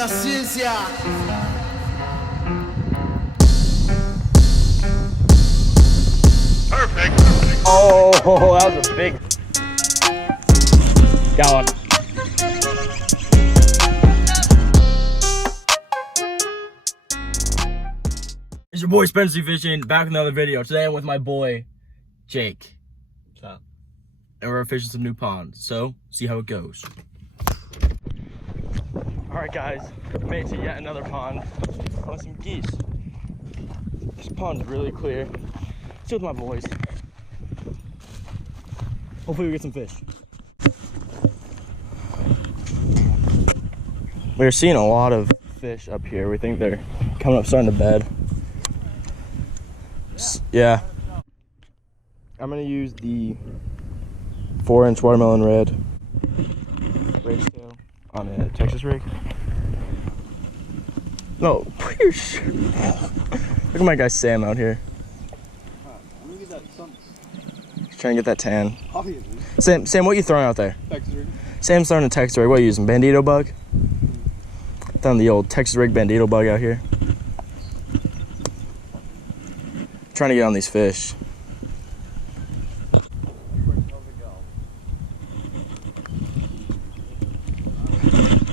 la ciencia. Perfect. Oh, that was a big. Got one. It's your boy Spencer Fishing, back with another video. Today I'm with my boy Jake. What's up? And we're fishing some new ponds, so see how it goes. Alright guys, made it to yet another pond with some geese. This pond's really clear. Still with my boys. Hopefully we get some fish. We're seeing a lot of fish up here. We think they're coming up starting to bed. Yeah. I'm gonna use the 4-inch watermelon red braid scale on a Texas rig. No, put your shirt. Look at my guy Sam out here. Let me get that sun. He's trying to get that tan. Obviously. Sam, what you throwing out there? Texas rig. Sam's throwing a Texas rig. What are you using? Bandito bug? Throwing the old Texas rig bandito bug out here. Trying to get on these fish.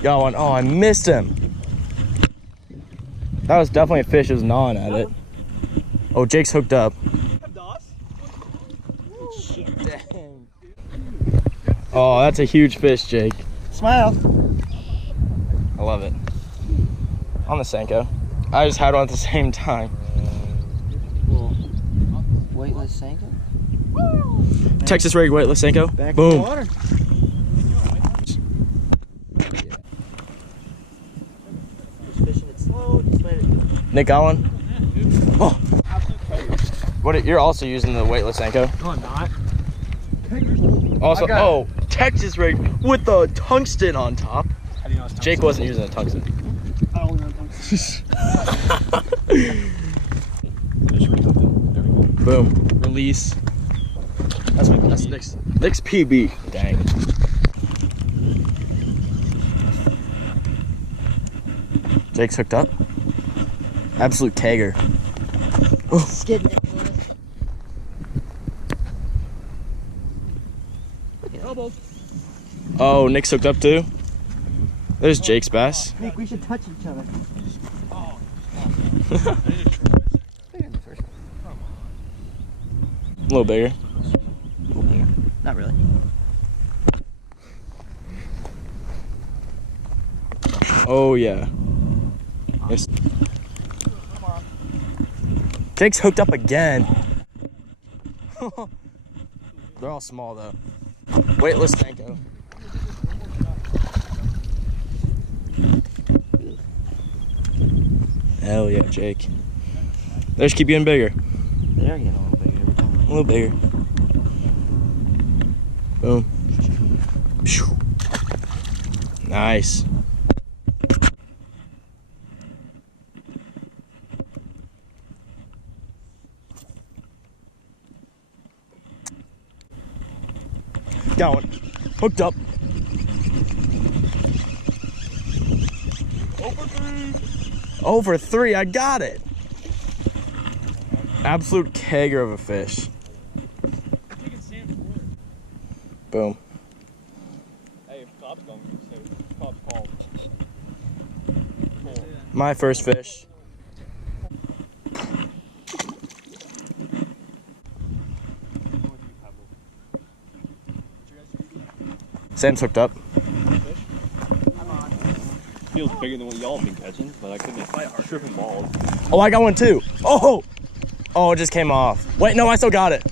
Got one. Oh, I missed him. That was definitely a fish. It was gnawing at it. Oh, Jake's hooked up. Dang. Oh, that's a huge fish, Jake. Smile. I love it. On the Senko. I just had one at the same time. Weightless Senko? Texas rig weightless Senko. Back Boom. in the water. Just fishing it slow, just let it. Nick got one? Oh. What? You're also using the weightless Senko? No, I'm not. Also, oh, Texas rig with the tungsten on top. How do you know it's tungsten? Jake wasn't using a tungsten. I don't know tungsten. There we go. Boom. Release. That's Nick's PB. Dang. Jake's hooked up. Absolute kegger. Oh. Skid Nicholas. Elbow. Oh, Nick's hooked up too. There's Jake's bass. Nick, we should touch each other. A little bigger. Not really. Oh yeah. Yes. Jake's hooked up again. They're all small though. Weightless Senko. Hell yeah, Jake. They just keep getting bigger. They are getting a little bigger every time. A little bigger. Boom. Phew. Nice. Got one. Hooked up. Over three, I got it. Absolute kegger of a fish. Boom. Hey, if Cobb's going, you say Cobb's called. Cool. My first fish. Sam's hooked up. Feels bigger than what y'all have been catching, but I couldn't strip and balls. Oh, I got one too. Oh! Oh, it just came off. Wait, no, I still got it.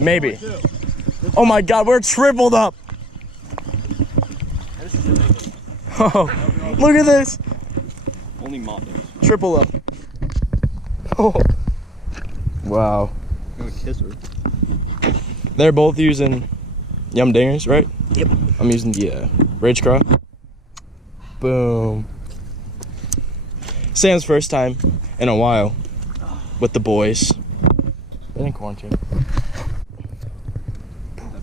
Maybe. Oh my God, we're tripled up. Oh, look at this. Only Mott knows. Triple up. Oh. Wow. I'm gonna kiss her. They're both using Yum Dingers, right? Yep. I'm using the Rage Craw. Boom. Sam's first time in a while with the boys. Been in quarantine. Holy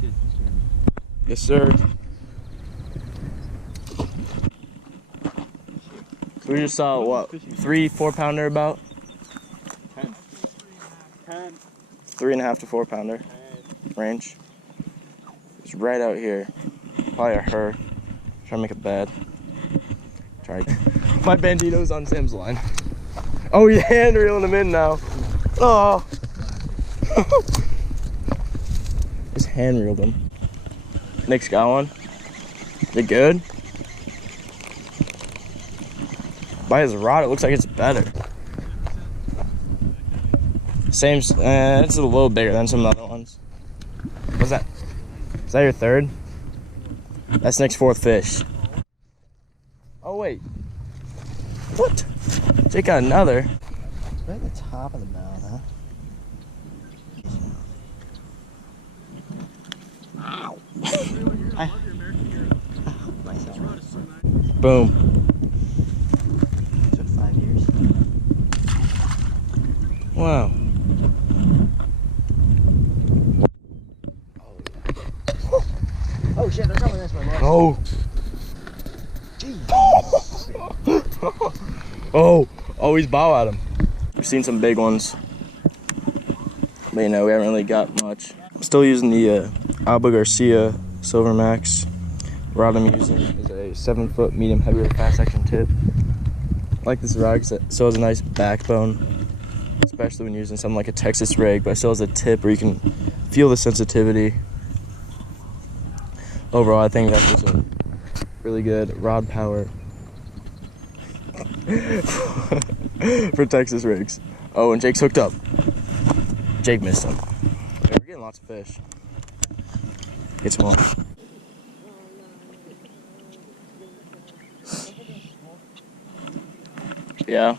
shit, he's doing Yes, sir. We just saw what, 3-4 pounder about? 10. 3.5 to 4 pounder range. It's right out here. Probably a her. Trying to make a bed. Try. My bandito's on Sam's line. Oh, he's hand reeling him in now. Oh. Just hand reeled him. Nick's got one. Is it good? By his rod, it looks like it's better. Same, it's a little bigger than some of the other ones. What's that? Is that your third? That's Nick's fourth fish. Oh wait. What? Jake got another. Right at the top of the mouth, huh? Ow. I hooked myself. Boom. Took 5 years. Wow. Oh shit, there's someone this one. Oh. Jeez. Oh, he's bow at him. We've seen some big ones. But you know, we haven't really got much. I'm still using the Alba Garcia Silver Max. Rod I'm using is a 7-foot medium heavier fast action tip. I like this rod because it still has a nice backbone, especially when using something like a Texas rig, but it still has a tip where you can feel the sensitivity. Overall, I think that's just a really good rod power for Texas rigs. Oh, and Jake's hooked up. Jake missed him. Yeah, we're getting lots of fish. Get some more. Yeah.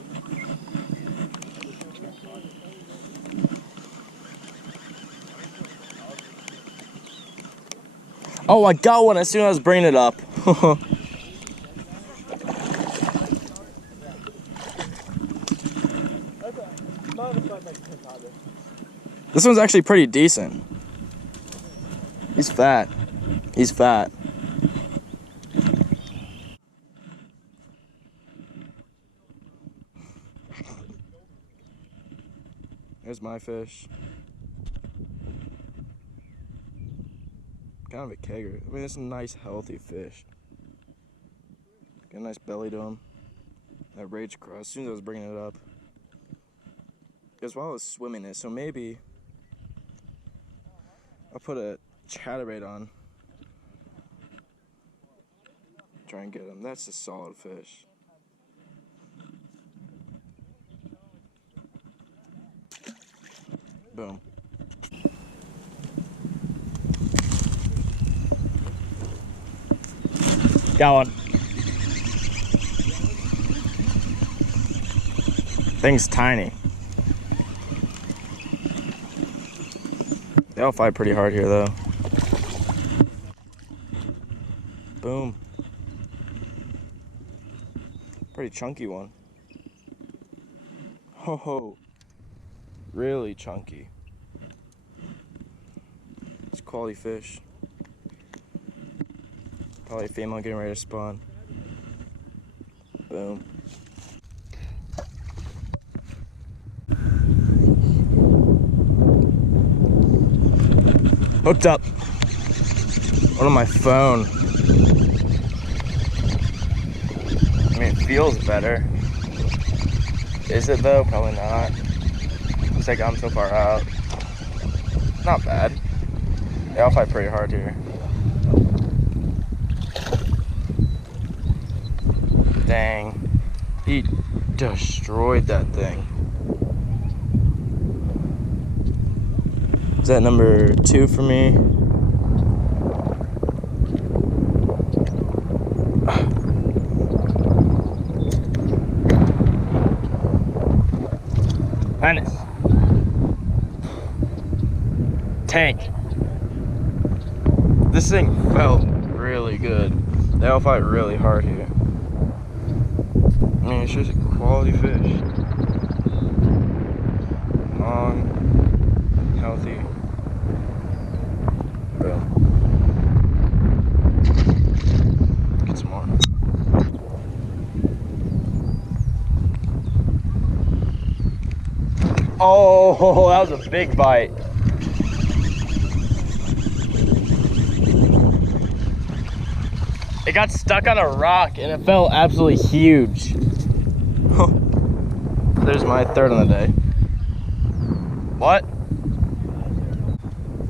Oh, I got one as soon as I was bringing it up. This one's actually pretty decent. He's fat. He's fat. There's my fish. Kind of a kegger. I mean, it's a nice, healthy fish. Got a nice belly to him. That rage cross as soon as I was bringing it up. Because while I was swimming it, so maybe I'll put a chatterbait on. Try and get him. That's a solid fish. Boom. Got one. Thing's tiny. They all fight pretty hard here, though. Boom. Pretty chunky one. Ho ho. Really chunky. It's quality fish. Probably a female getting ready to spawn. Boom. Hooked up. One on my phone. I mean, it feels better. Is it though? Probably not. Looks like I'm so far out. Not bad. They all fight pretty hard here. Dang. He destroyed that thing. Is that number 2 for me? Linus. Tank. This thing felt really good. They all fight really hard here. I mean, it's just a quality fish. Long, healthy. Boom. Get some more. Oh, that was a big bite. It got stuck on a rock and it felt absolutely huge. There's my third on the day. What?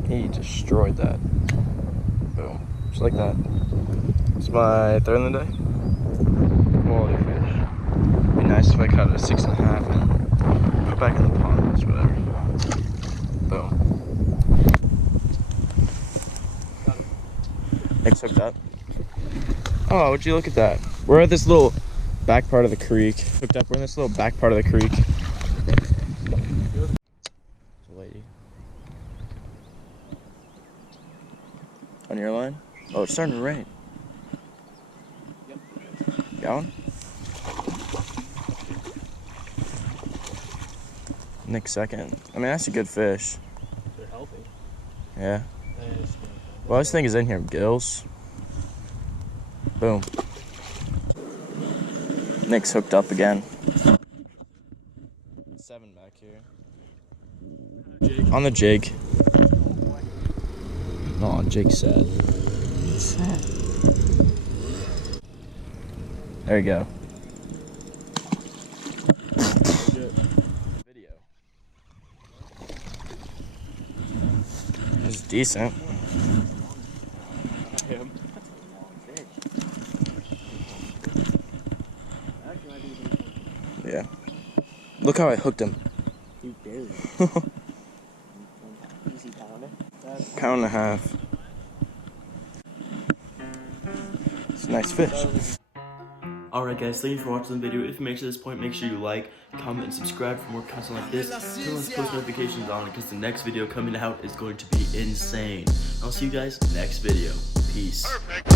He destroyed that. Boom. Just like that. It's my third on the day. Quality fish. Be nice if I cut it a 6.5 and put back in the pond. It's whatever. Boom. Next hooked up. Oh, would you look at that? We're at this little back part of the creek. Hooked up, we're in this little back part of the creek. There's a lady. On your line? Oh, it's starting to rain. Yep. Got one? Nick second. I mean, that's a good fish. They're healthy. Yeah. Well, this thing is in here, gills. Boom. Nick's hooked up again. 7 back here. Jake. On the jig. Oh, Jake's sad. Sad. There you go. Video. It's decent. Him. Yeah. Look how I hooked him. You barely. Easy pounder. Pound and a half. It's a nice fish. Alright guys, thank you for watching the video. If you make it to this point, make sure you like, comment, and subscribe for more content like this. Turn those post notifications on because the next video coming out is going to be insane. I'll see you guys next video. Peace. Perfect.